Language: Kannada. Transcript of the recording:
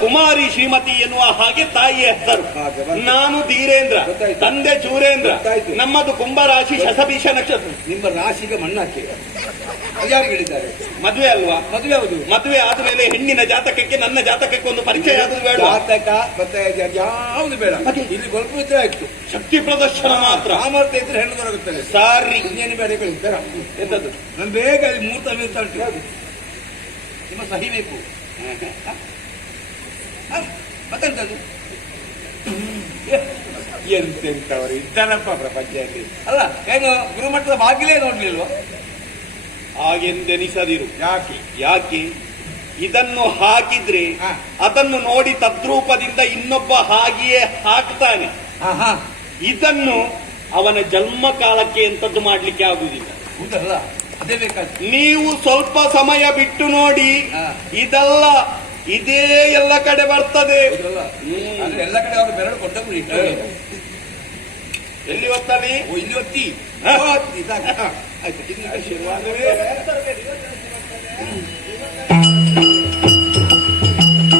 ಕುಮಾರಿ ಶ್ರೀಮತಿ ಎನ್ನುವ ಹಾಗೆ ತಾಯಿಯ ಹೆಸರು. ನಾನು ಧೀರೇಂದ್ರ. ತಂದೆ ಚೂರೇಂದ್ರ. ನಮ್ಮದು ಕುಂಭರಾಶಿ ಶಸಭೀಷ ನಕ್ಷತ್ರ. ನಿಮ್ಮ ರಾಶಿಗೆ ಮಣ್ಣಾಕಿ. ಯಾರು ಹೇಳಿದ್ದಾರೆ? ಮದುವೆ ಅಲ್ವಾ? ಮದುವೆ ಹೌದು. ಮದುವೆ ಆದ್ಮೇಲೆ ಹೆಣ್ಣಿನ ಜಾತಕಕ್ಕೆ ನನ್ನ ಜಾತಕಕ್ಕೆ ಒಂದು ಪರಿಚಯ ಆದ್ರೂ ಬೇಡ. ಜಾತಕ ಮತ್ತೆ ಯಾವುದು ಬೇಡ. ಇಲ್ಲಿ ಸ್ವಲ್ಪ ಇದ್ರೆ ಆಯ್ತು. ಶಕ್ತಿ ಪ್ರದರ್ಶನ ಮಾತ್ರ. ಸಾಮರ್ಥ್ಯ ಇದ್ರೆ ಹೆಣ್ಣು ದೊರಕುತ್ತದೆ. ಸಾರಿ. ಇನ್ನೇನು ಬೇಡ ಕಳಿಸ್ತಾರ ಎಂತದ್ದು? ನಾನು ಬೇಗ ಮೂರ್ತ ಮೀರ್ತ ಉಂಟು ನಿಮ್ಮ ಸಹಿ ಬೇಕು? ಮತ್ತೆಂತದ್ದು ಎಂತೆಂತವರು ಇದ್ದಾನಪ್ಪ ಪ್ರಪಂಚದಲ್ಲಿ. ಅಲ್ಲ ಏನು ಗುರುಮಟ್ಟದ ಬಾಗಿಲೇ ನೋಡ್ಲಿಲ್ವ? ಹಾಗೆಂದೆನಿಸದಿರು. ಯಾಕೆ? ಯಾಕೆ? ಇದನ್ನು ಹಾಕಿದ್ರೆ. ಅದನ್ನು ನೋಡಿ ತದ್ರೂಪದಿಂದ ಇನ್ನೊಬ್ಬ ಹಾಗೆಯೇ ಹಾಕ್ತಾನೆ. ಇದನ್ನು ಅವನ ಜನ್ಮ ಕಾಲಕ್ಕೆ ಎಂತದ್ದು ಮಾಡ್ಲಿಕ್ಕೆ ಆಗುದಿಲ್ಲ ಹೌದಲ್ಲ ಅದೇ ನೀವು ಸ್ವಲ್ಪ ಸಮಯ ಬಿಟ್ಟು ನೋಡಿ ಇದಲ್ಲ ಇದೇ ಎಲ್ಲ ಕಡೆ ಬರ್ತದೆ. ಎಲ್ಲ ಕಡೆ ಅವರು ಬೆರಳು ಕೊಟ್ಟ ಬಿಡಿ ಎಲ್ಲಿ ಓ ಇಲ್ಲಿ ಒತ್ತಿ ಇದಾಗ. ಆಯ್ತು ಶುರುವಾಗಲೇ